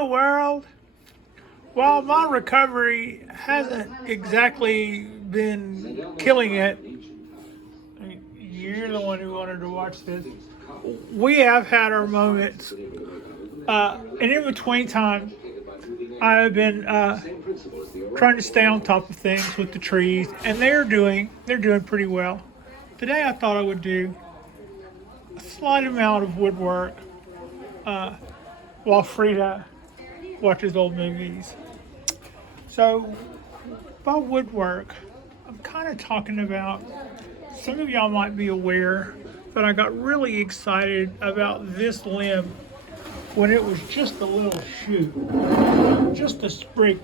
Hello, world. While my recovery hasn't exactly been killing it, you're the one who wanted to watch this. We have had our moments, and in between time, I have been trying to stay on top of things with the trees, and they're doing pretty well. Today, I thought I would do a slight amount of woodwork while Frida watches old movies. So, by woodwork, I'm kind of talking about, some of y'all might be aware that I got really excited about this limb when it was just a little shoot, just a sprig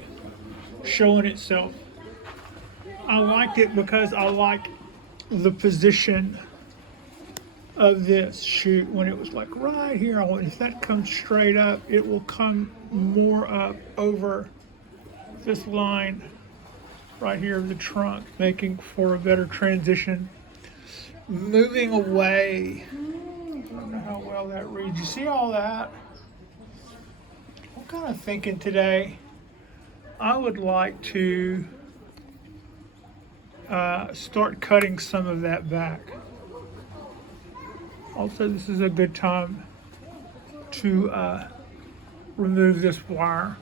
showing itself. I liked it because I liked the position of this shoot when it was like right here. If that comes straight up, it will come more up over this line right here of the trunk, making for a better transition. Moving away, I don't know how well that reads. You see all that? I'm kind of thinking today I would like to start cutting some of that back. Also, this is a good time to remove this wire.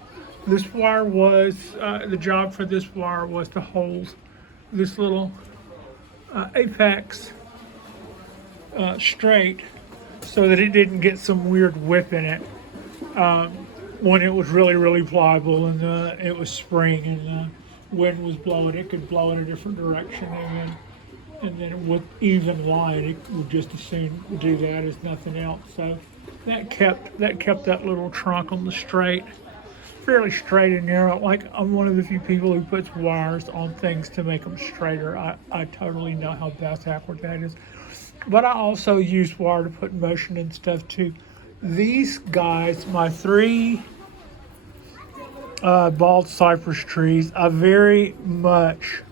This wire was, the job for this wire was to hold this little apex straight so that it didn't get some weird whip in it when it was really, really pliable and it was spring and the wind was blowing. It could blow in a different direction and then with even line, it would just as soon do that as nothing else. So that kept that little trunk on the straight, fairly straight and narrow. Like, I'm one of the few people who puts wires on things to make them straighter. I totally know how backward that is. But I also use wire to put in motion and stuff too. These guys, my 3 Bald Cypress trees, I very much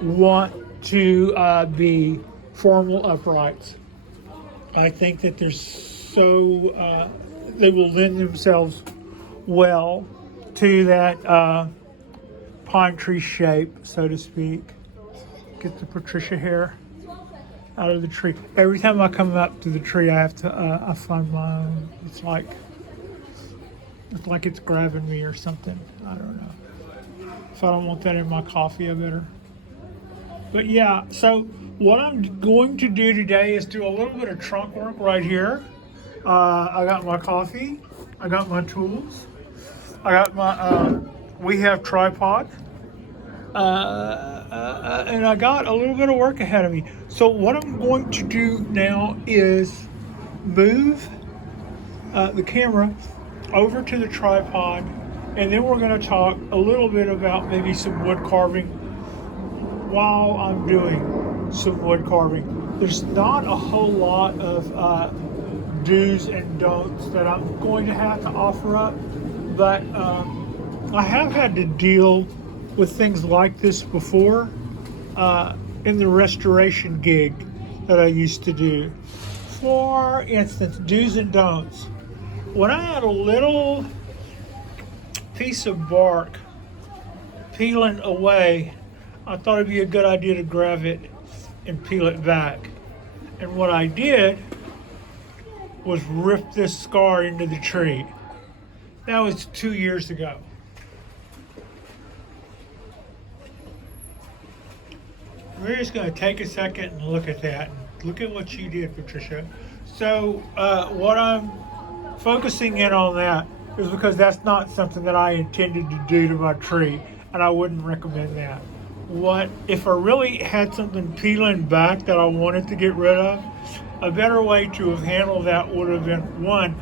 want to be formal uprights. I think that there's they will lend themselves well to that pine tree shape, so to speak. Get the Patricia hair out of the tree. Every time I come up to the tree, I have to, I find my own. It's like it's grabbing me or something. I don't know. If I don't want that in my coffee, I better. But yeah, so what I'm going to do today is do a little bit of trunk work right here. I got my coffee. I got my tools. I got my, we have tripod. And I got a little bit of work ahead of me. So what I'm going to do now is move the camera over to the tripod, and then we're going to talk a little bit about maybe some wood carving while I'm doing some wood carving. There's not a whole lot of do's and don'ts that I'm going to have to offer up, but I have had to deal with things like this before in the restoration gig that I used to do. For instance, do's and don'ts. When I had a little piece of bark peeling away, I thought it'd be a good idea to grab it and peel it back. And what I did was rip this scar into the tree. That was 2 years ago. We're just going to take a second and look at that. Look at what you did, Patricia. So what I'm focusing in on that is because that's not something that I intended to do to my tree, and I wouldn't recommend that. What if I really had something peeling back that I wanted to get rid of? A better way to have handled that would have been, one,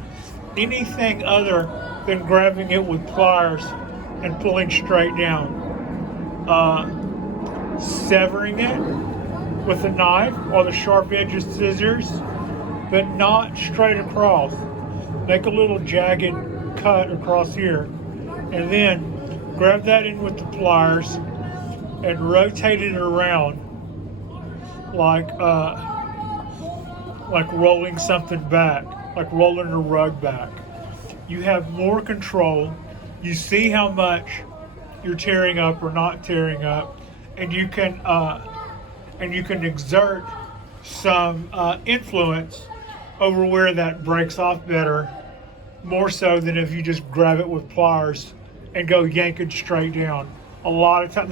anything other than grabbing it with pliers and pulling straight down. Severing it with a knife or the sharp edge of scissors, but not straight across. Make a little jagged cut across here, and then grab that in with the pliers and rotate it around like rolling something back, like rolling a rug back. you have more control. You see how much you're tearing up or not tearing up, and you can exert some influence over where that breaks off better, more so than if you just grab it with pliers and go yank it straight down. A lot of time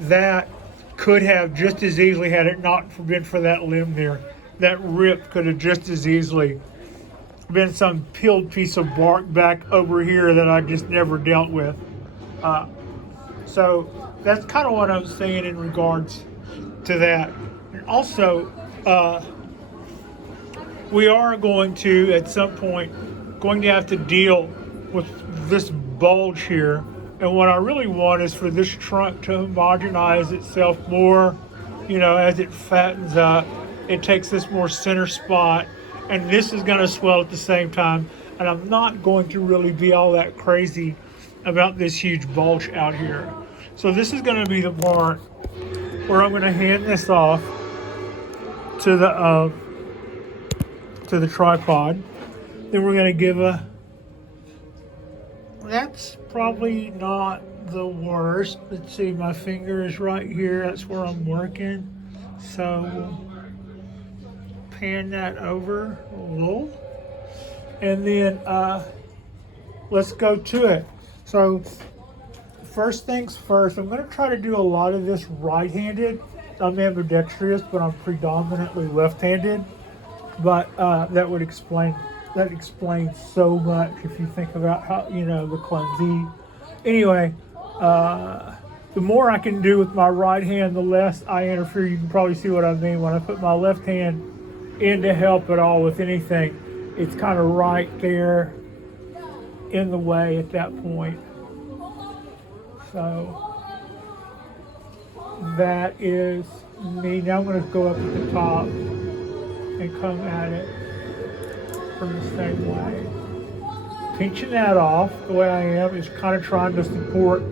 that could have just as easily, had it not been for that limb there, that rip could have just as easily been some peeled piece of bark back over here that I just never dealt with. So that's kind of what I'm saying in regards to that. And also, we are going to, at some point, going to have to deal with this bulge here. And what I really want is for this trunk to homogenize itself more, as it fattens up. It takes this more center spot, and this is going to swell at the same time. And I'm not going to really be all that crazy about this huge bulge out here. So this is going to be the part where I'm going to hand this off to the tripod. Then we're going to give that's probably not the worst. Let's see, my finger is right here. That's where I'm working. So we'll pan that over a little. And then let's go to it. So first things first, I'm going to try to do a lot of this right-handed. I'm ambidextrous, but I'm predominantly left-handed. But that explains so much if you think about how, the clumsy. Anyway, the more I can do with my right hand, the less I interfere. You can probably see what I mean when I put my left hand in to help at all with anything. It's kind of right there in the way at that point. So that is me. Now I'm going to go up at the top and come at it from the same way. Pinching that off the way I am is kind of trying to support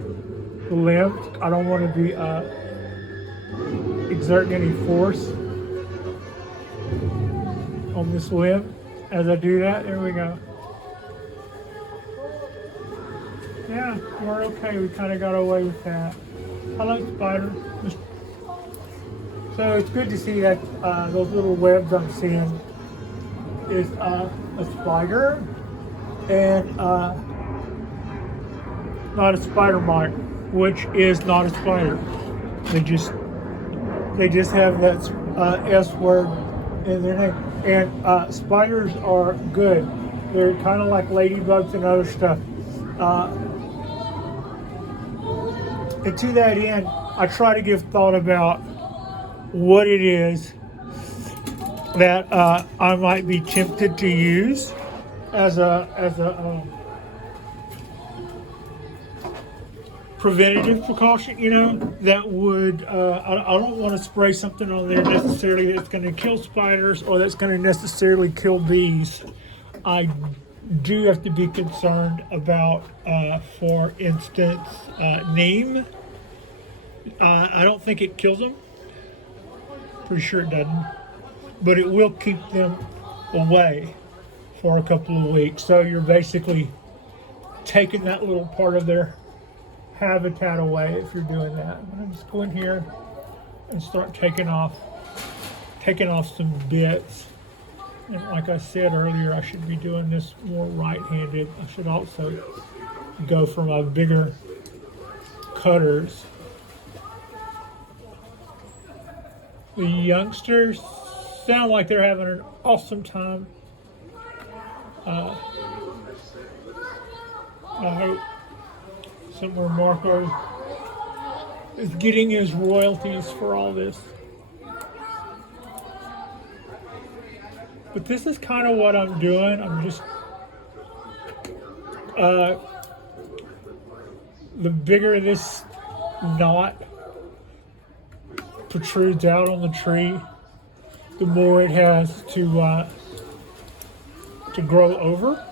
the limb. I don't want to be exerting any force on this limb as I do that. There we go. Yeah, we're okay. We kind of got away with that. I like spiders. So it's good to see that those little webs I'm seeing is a spider and not a spider mite, which is not a spider. They just have that S word in their name. And spiders are good. They're kind of like ladybugs and other stuff. And to that end, I try to give thought about what it is that I might be tempted to use as a preventative precaution. That would I don't want to spray something on there necessarily that's going to kill spiders or that's going to necessarily kill bees. I do have to be concerned about, for instance, neem. I don't think it kills them. Pretty sure it doesn't. But it will keep them away for a couple of weeks. So you're basically taking that little part of their habitat away if you're doing that. I'm just going here and start taking off some bits. And like I said earlier, I should be doing this more right-handed. I should also go for my bigger cutters. The youngsters sound like they're having an awesome time. I hope somewhere Marco is getting his royalties for all this. But this is kind of what I'm doing. I'm just, the bigger this knot protrudes out on the tree, the more it has to grow over.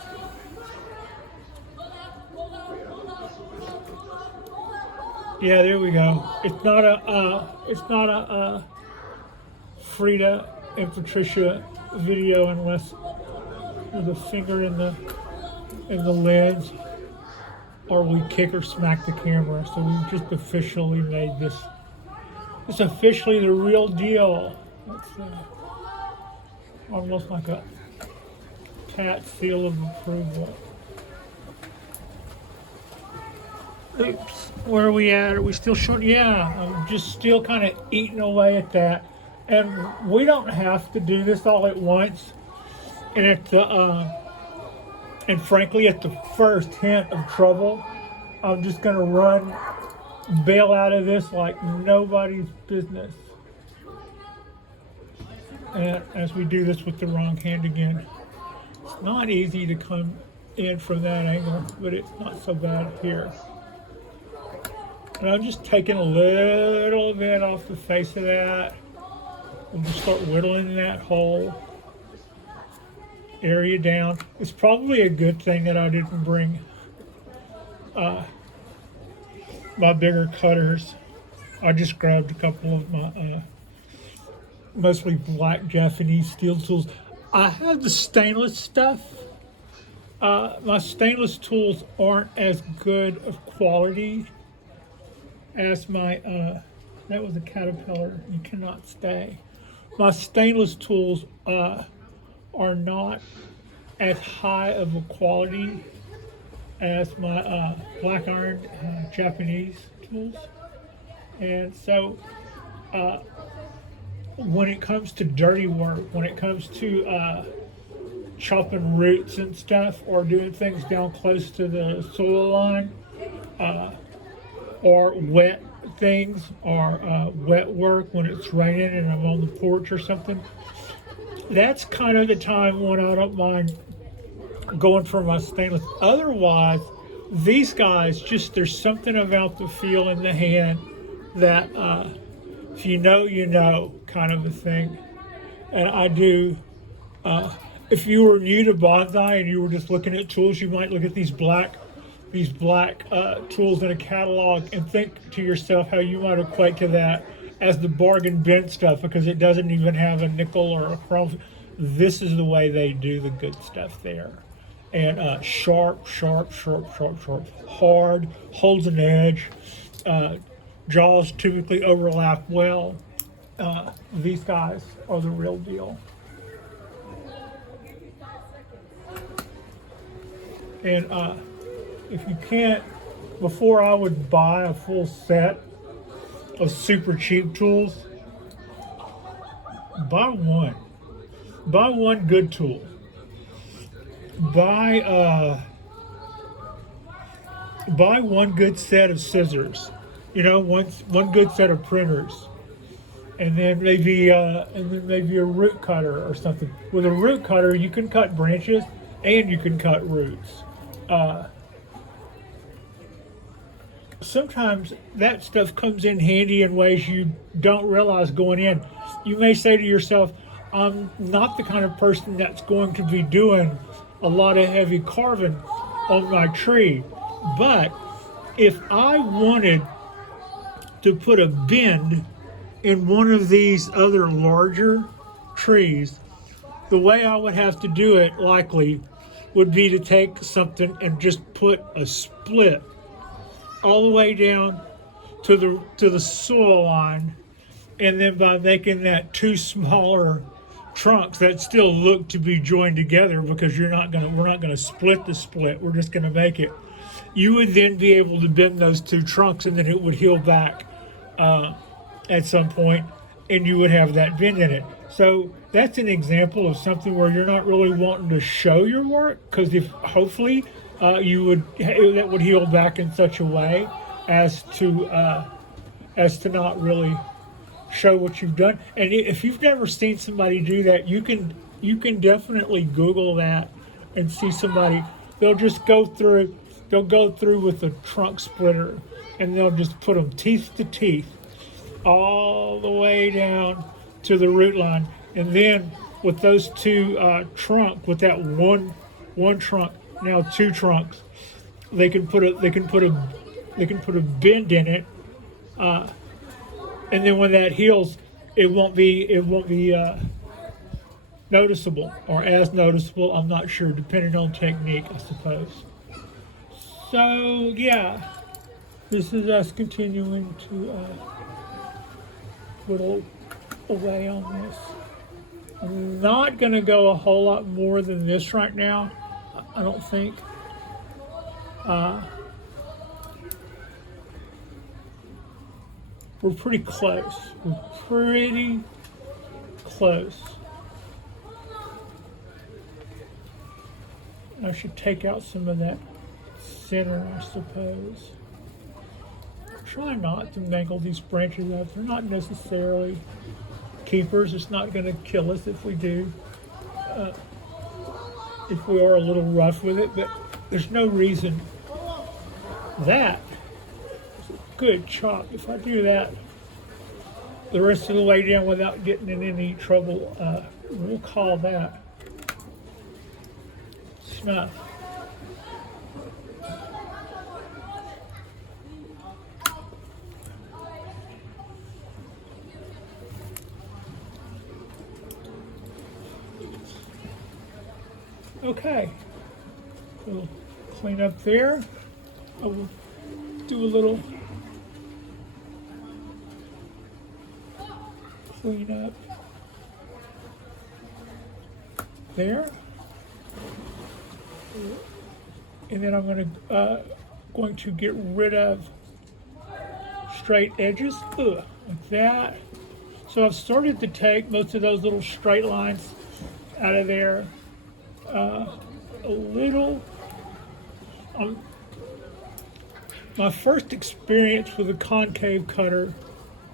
Yeah, there we go. It's not a Frida and Patricia video unless there's a finger in the in the lens, or we kick or smack the camera. So we've just officially made this. It's officially the real deal. It's almost like a pat seal of approval. Oops, where are we at? Are we still short? Yeah, I'm just still kind of eating away at that. And we don't have to do this all at once. And at the, and frankly, at the first hint of trouble, I'm just gonna bail out of this like nobody's business. And as we do this with the wrong hand again, it's not easy to come in from that angle, but it's not so bad here. And I'm just taking a little bit off the face of that. And just start whittling that whole area down. It's probably a good thing that I didn't bring my bigger cutters. I just grabbed a couple of my mostly black Japanese steel tools. I have the stainless stuff. My stainless tools aren't as good of quality as my, that was a caterpillar, you cannot stay. My stainless tools are not as high of a quality as my black iron Japanese tools. And so when it comes to dirty work, when it comes to chopping roots and stuff, or doing things down close to the soil line, or wet things, or wet work when it's raining and I'm on the porch or something, that's kind of the time when I don't mind going for my stainless. Otherwise, these guys, just there's something about the feel in the hand that if you know, you know, kind of a thing. And I do, if you were new to bonsai and you were just looking at tools, you might look at these black tools in a catalog and think to yourself how you might equate to that as the bargain bin stuff, because it doesn't even have a nickel or a chrome. This is the way they do the good stuff there. And sharp, hard, holds an edge, jaws typically overlap well. These guys are the real deal. And if you can't, before I would buy a full set of super cheap tools, buy one. Buy one good tool. Buy one good set of scissors. You know, one good set of printers, and then maybe a root cutter or something. With a root cutter, you can cut branches and you can cut roots. Sometimes that stuff comes in handy in ways you don't realize going in. You may say to yourself, I'm not the kind of person that's going to be doing a lot of heavy carving on my tree, but if I wanted to put a bend in one of these other larger trees, the way I would have to do it likely would be to take something and just put a split all the way down to the soil line, and then by making that two smaller trunks that still look to be joined together, because we're not gonna split the split, we're just gonna make it. You would then be able to bend those two trunks, and then it would heal back at some point, and you would have that bend in it. So that's an example of something where you're not really wanting to show your work, because if hopefully that would heal back in such a way as to not really show what you've done. And if you've never seen somebody do that, you can definitely Google that and see somebody. They'll go through with a trunk splitter, and they'll just put them teeth to teeth all the way down to the root line, and then with those two with that one trunk, now two trunks, they can put a bend in it, and then when that heals, it won't be noticeable, or as noticeable, I'm not sure, depending on technique, I suppose. So yeah, this is us continuing to whittle away on this. I'm not gonna go a whole lot more than this right now, I don't think. We're pretty close. We're pretty close. I should take out some of that center, I suppose. Try not to mangle these branches up. They're not necessarily keepers. It's not going to kill us if we do. If we are a little rough with it, but there's no reason. That is a good chop. If I do that the rest of the way down without getting in any trouble, we'll call that snuff. Okay, we'll clean up there. I will do a little clean up there, and then I'm going to get rid of straight edges, like that. So I've started to take most of those little straight lines out of there. A little. My first experience with a concave cutter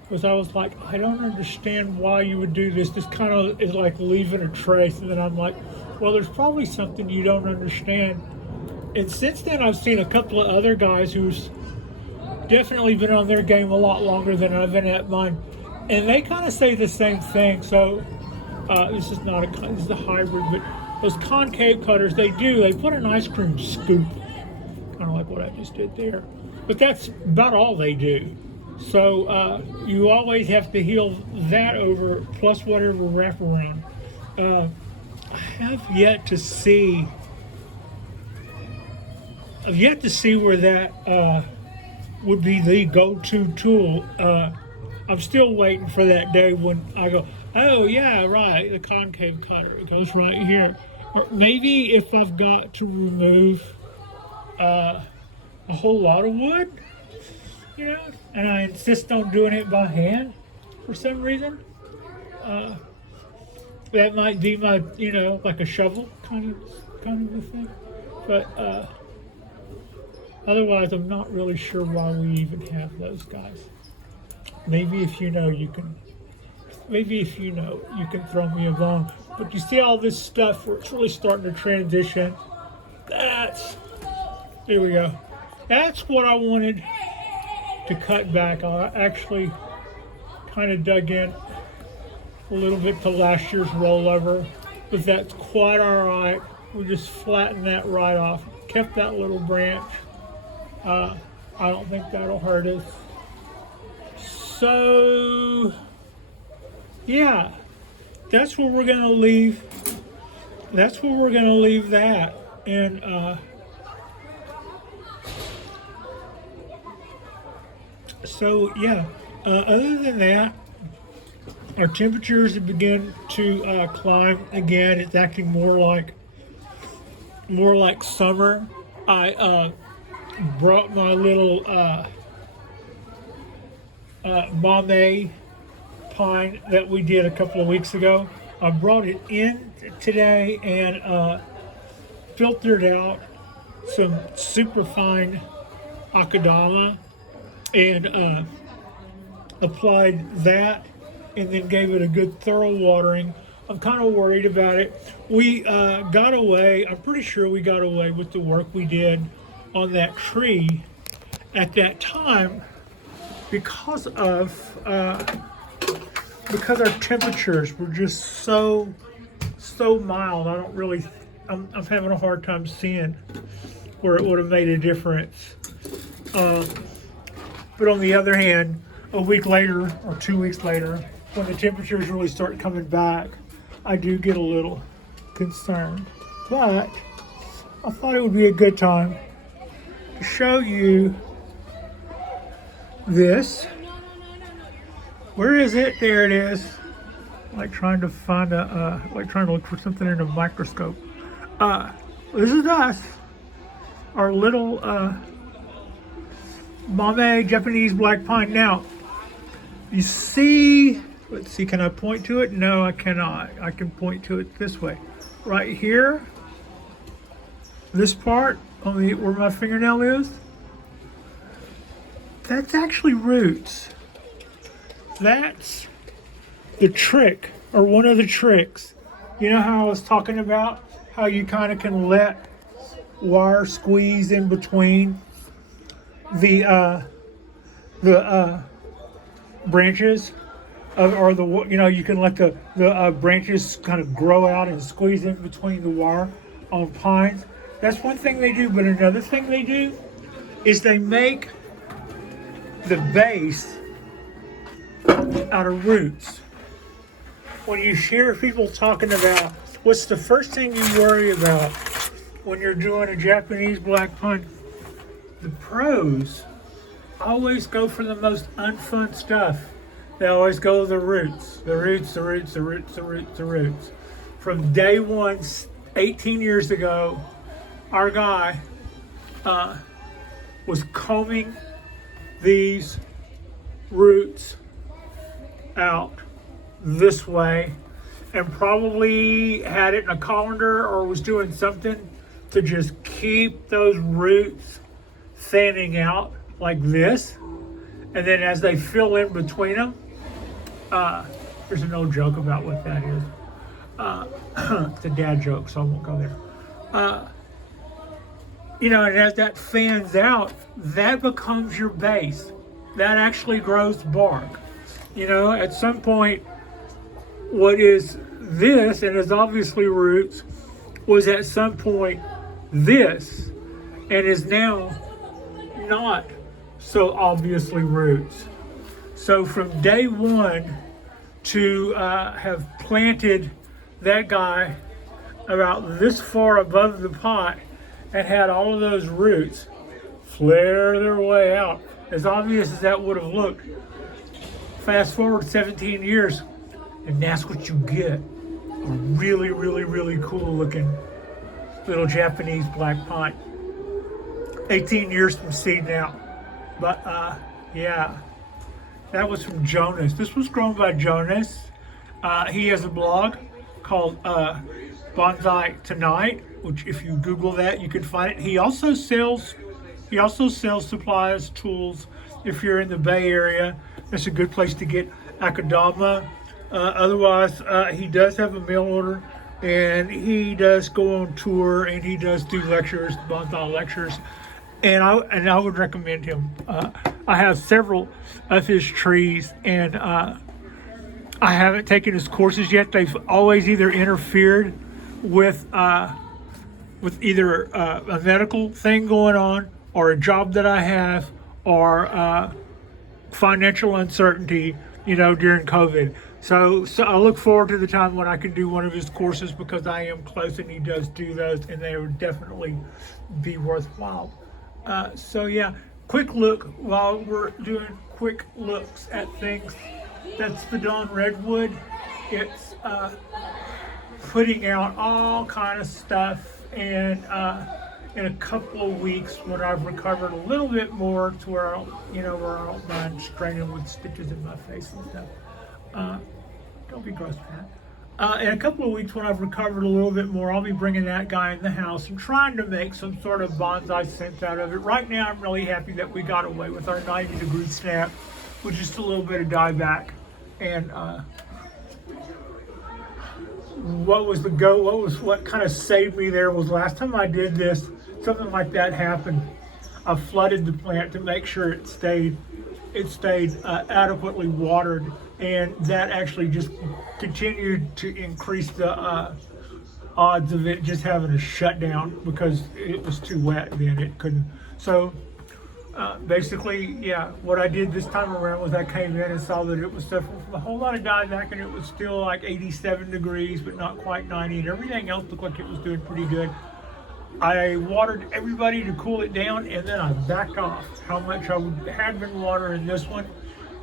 was I was like, I don't understand why you would do this. This kind of is like leaving a trace. And then I'm like, well, there's probably something you don't understand. And since then, I've seen a couple of other guys who's definitely been on their game a lot longer than I've been at mine. And they kind of say the same thing. So this is not this is a hybrid, but those concave cutters, they put an ice cream scoop, kind of like what I just did there. But that's about all they do. So you always have to heal that over, plus whatever wraparound. I have yet to see where that would be the go-to tool. I'm still waiting for that day when I go, oh yeah, right, the concave cutter, it goes right here. Or maybe if I've got to remove a whole lot of wood, you know, and I insist on doing it by hand for some reason, that might be my, you know, like a shovel kind of a thing. But otherwise, I'm not really sure why we even have those guys. Maybe if you know, you can throw me a bone. But you see all this stuff where it's really starting to transition. Here we go. That's what I wanted to cut back. I actually kind of dug in a little bit to last year's rollover, but that's quite all right. We just flattened that right off. Kept that little branch. I don't think that'll hurt us. So, yeah, that's where we're gonna leave. That's where we're gonna leave that. And so yeah. Other than that, our temperatures have begun to climb again. It's acting more like summer. I brought my little Bombay pine that we did a couple of weeks ago. I brought it in today and filtered out some super fine akadama and applied that, and then gave it a good thorough watering. I'm kind of worried about it. We got away, I'm pretty sure we got away with the work we did on that tree at that time because our temperatures were just so mild. I'm having a hard time seeing where it would have made a difference. But on the other hand, a week later or 2 weeks later, when the temperatures really start coming back, I do get a little concerned. But I thought it would be a good time to show you this. Where is it? There it is. Like trying to find like trying to look for something in a microscope. This is us. Our little Bombay Japanese black pine. Now, you see, let's see, can I point to it? No, I cannot. I can point to it this way. Right here, this part on the, where my fingernail is, that's actually roots. That's the trick, or one of the tricks. You know how I was talking about how you kind of can let wire squeeze in between the branches of, or the, you know, you can let the branches kind of grow out and squeeze in between the wire on pines. That's one thing they do, but another thing they do is they make the base out of roots. When you hear people talking about what's the first thing you worry about when you're doing a Japanese black pine, the pros always go for the most unfun stuff. They always go the roots, the roots, the roots, the roots, the roots, the roots. From day one, 18 years ago, our guy was combing these roots out this way, and probably had it in a colander or was doing something to just keep those roots fanning out like this. And then as they fill in between them, there's an old joke about what that is. It's a dad joke, so I won't go there. You know, and as that fans out, that becomes your base. That actually grows bark. You know, at some point, what is this, and is obviously roots, was at some point this, and is now not so obviously roots. So from day one to have planted that guy about this far above the pot and had all of those roots flare their way out, as obvious as that would have looked, fast forward 17 years, and that's what you get. A really, really, really cool looking little Japanese black pine. 18 years from seed now. But yeah, that was from Jonas. This was grown by Jonas. He has a blog called Bonsai Tonight, which if you Google that, you can find it. He also sells supplies, tools. If you're in the Bay Area, that's a good place to get Akadama. Otherwise, he does have a mail order, and he does go on tour, and he does do lectures, Bonsai lectures, and I would recommend him. I have several of his trees, and I haven't taken his courses yet. They've always either interfered with either a medical thing going on, or a job that I have, or financial uncertainty, you know, during COVID. So I look forward to the time when I can do one of his courses, because I am close and he does do those, and they would definitely be worthwhile. So yeah, quick look while we're doing quick looks at things. That's the Dawn Redwood. It's putting out all kind of stuff, and in a couple of weeks, when I've recovered a little bit more to where I don't mind straining with stitches in my face and stuff. Don't be gross, man. In a couple of weeks, when I've recovered a little bit more, I'll be bringing that guy in the house and trying to make some sort of bonsai sense out of it. Right now, I'm really happy that we got away with our 90-degree snap with just a little bit of dieback. And what kind of saved me there was last time I did this, something like that happened. I flooded the plant to make sure it stayed adequately watered, and that actually just continued to increase the odds of it just having a shutdown, because it was too wet then. It couldn't. So Basically, yeah, what I did this time around was I came in and saw that it was suffering from a whole lot of dieback, and it was still like 87 degrees, but not quite 90, and everything else looked like it was doing pretty good. I watered everybody to cool it down, and then I backed off how much I had been watering this one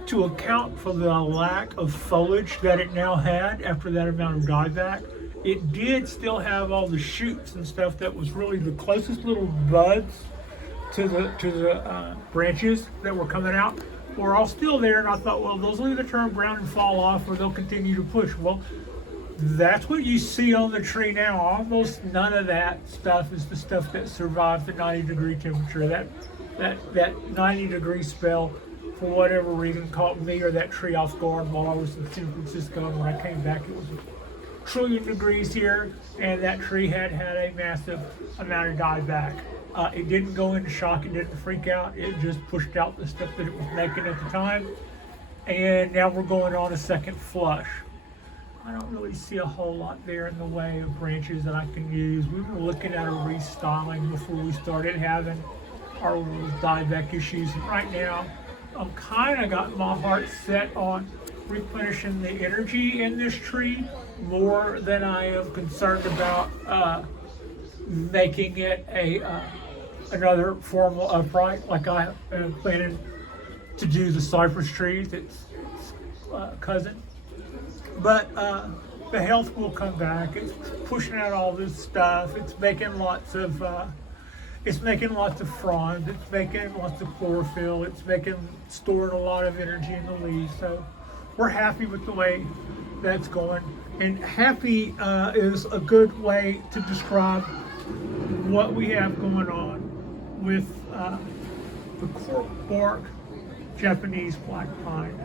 to account for the lack of foliage that it now had after that amount of dieback. It did still have all the shoots and stuff that was really the closest little buds to the branches that were coming out were all still there, and I thought, well, those will either turn brown and fall off or they'll continue to push. Well, that's what you see on the tree now. Almost none of that stuff is the stuff that survived the 90-degree temperature. That 90-degree spell, for whatever reason, caught me or that tree off guard while I was in San Francisco. And when I came back, it was a trillion degrees here, and that tree had a massive amount of dieback. It didn't go into shock, it didn't freak out, it just pushed out the stuff that it was making at the time. And now we're going on a second flush. I don't really see a whole lot there in the way of branches that I can use. We were looking at a restyling before we started having our little dieback issues. And right now, I'm kind of got my heart set on replenishing the energy in this tree more than I am concerned about making it another formal upright like I am planning to do the cypress trees. It's cousin. But the health will come back. It's pushing out all this stuff. It's making lots of fronds. It's making lots of chlorophyll. It's storing a lot of energy in the leaves. So we're happy with the way that's going. And happy is a good way to describe what we have going on with the cork bark Japanese black pine.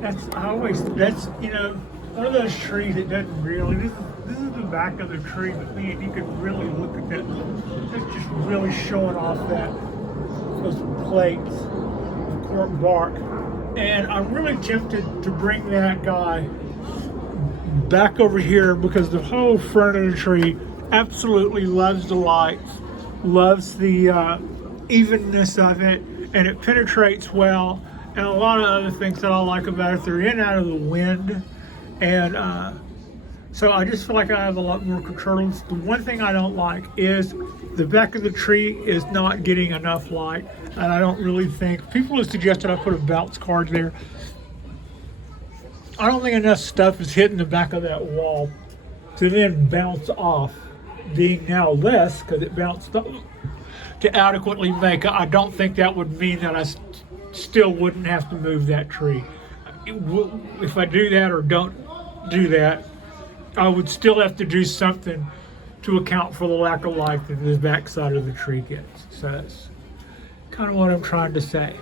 That's one of those trees that doesn't really, this is the back of the tree, but man, you can really look at that. It's just really showing off those plates of cork bark. And I'm really tempted to bring that guy back over here because the whole front of the tree absolutely loves the lights, loves the evenness of it, and it penetrates well. And a lot of other things that I like about it, they're in and out of the wind. And so I just feel like I have a lot more control. The one thing I don't like is the back of the tree is not getting enough light. And I don't really think, people have suggested I put a bounce card there. I don't think enough stuff is hitting the back of that wall to then bounce off, being now less because it bounced up to adequately make. I don't think that would mean that I still wouldn't have to move that tree. If I do that or don't do that, I would still have to do something to account for the lack of light that the back side of the tree gets. So that's kind of what I'm trying to say.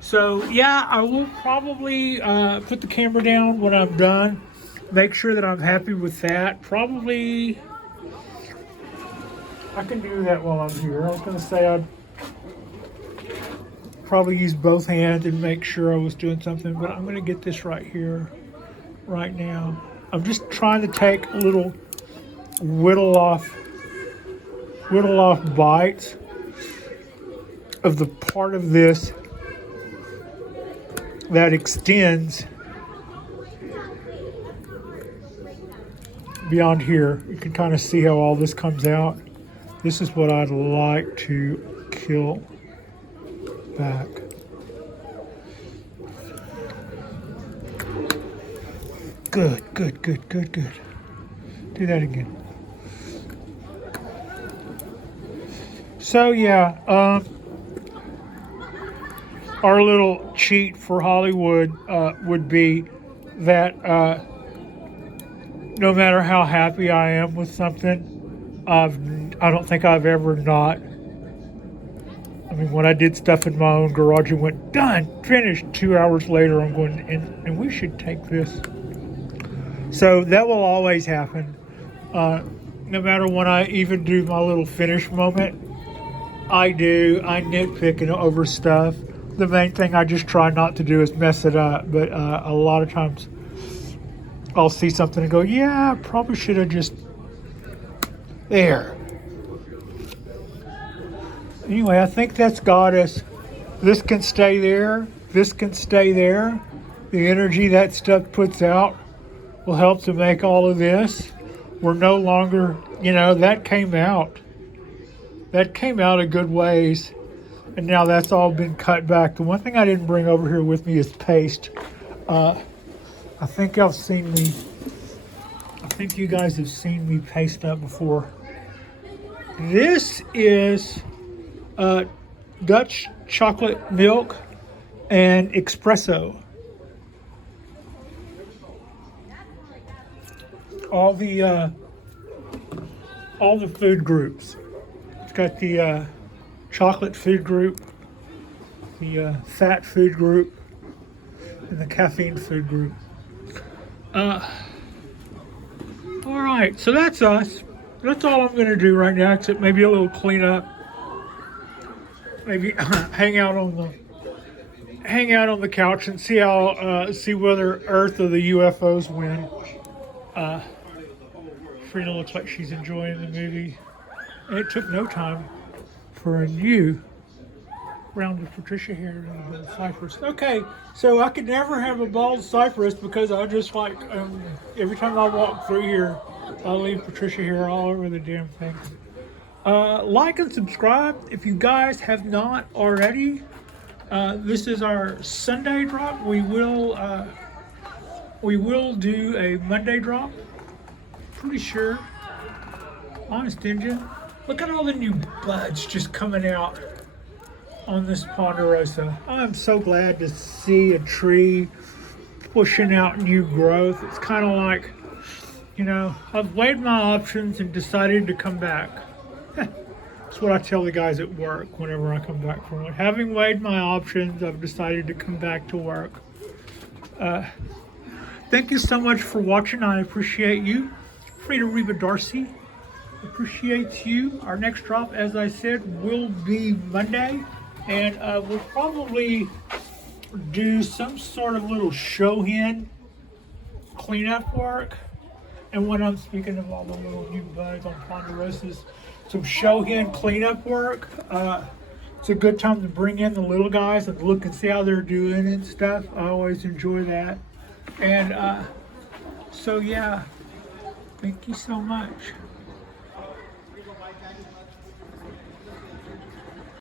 So yeah, I will probably put the camera down when I'm done. Make sure that I'm happy with that. Probably, I can do that while I'm here. I was going to say I'd probably use both hands and make sure I was doing something, but I'm going to get this right here, right now. I'm just trying to take little whittle off bites of the part of this that extends beyond here. You can kind of see how all this comes out. This is what I'd like to kill back. Good. Do that again. So yeah, our little cheat for Hollywood would be that no matter how happy I am with something, I don't think I've ever not. I mean, when I did stuff in my own garage, it went done, finished. 2 hours later, I'm going, and we should take this. So that will always happen. No matter when I even do my little finish moment, I nitpick and over stuff. The main thing I just try not to do is mess it up. But a lot of times I'll see something and go, yeah, I probably should have just, there. Anyway, I think that's got us. This can stay there. This can stay there. The energy that stuff puts out will help to make all of this. We're no longer, that came out. That came out a good ways. And now that's all been cut back. The one thing I didn't bring over here with me is paste. I think you guys have seen me paste up before. This is Dutch chocolate milk and espresso. All the food groups. It's got the chocolate food group, the fat food group, and the caffeine food group. All right, so that's us. That's all I'm going to do right now, except maybe a little cleanup. Maybe hang out on the couch and see whether Earth or the UFOs win. Frida looks like she's enjoying the movie. And it took no time for a new round of Patricia hair and a Bald Cypress. Okay, so I could never have a Bald Cypress because I just every time I walk through here, I leave Patricia hair all over the damn thing. Like and subscribe if you guys have not already. This is our Sunday drop. We will do a Monday drop. Pretty sure. Honest engine. Look at all the new buds just coming out on this ponderosa. I'm so glad to see a tree pushing out new growth. It's kind of like, I've weighed my options and decided to come back. That's what I tell the guys at work whenever I come back from it. Having weighed my options, I've decided to come back to work. Thank you so much for watching. I appreciate you. Frida Reba Darcy appreciates you. Our next drop, as I said, will be Monday. And we'll probably do some sort of little show hen cleanup work. And when I'm speaking of all the little new buds on ponderosas, some show hen cleanup work. It's a good time to bring in the little guys and look and see how they're doing and stuff. I always enjoy that. And so yeah, thank you so much.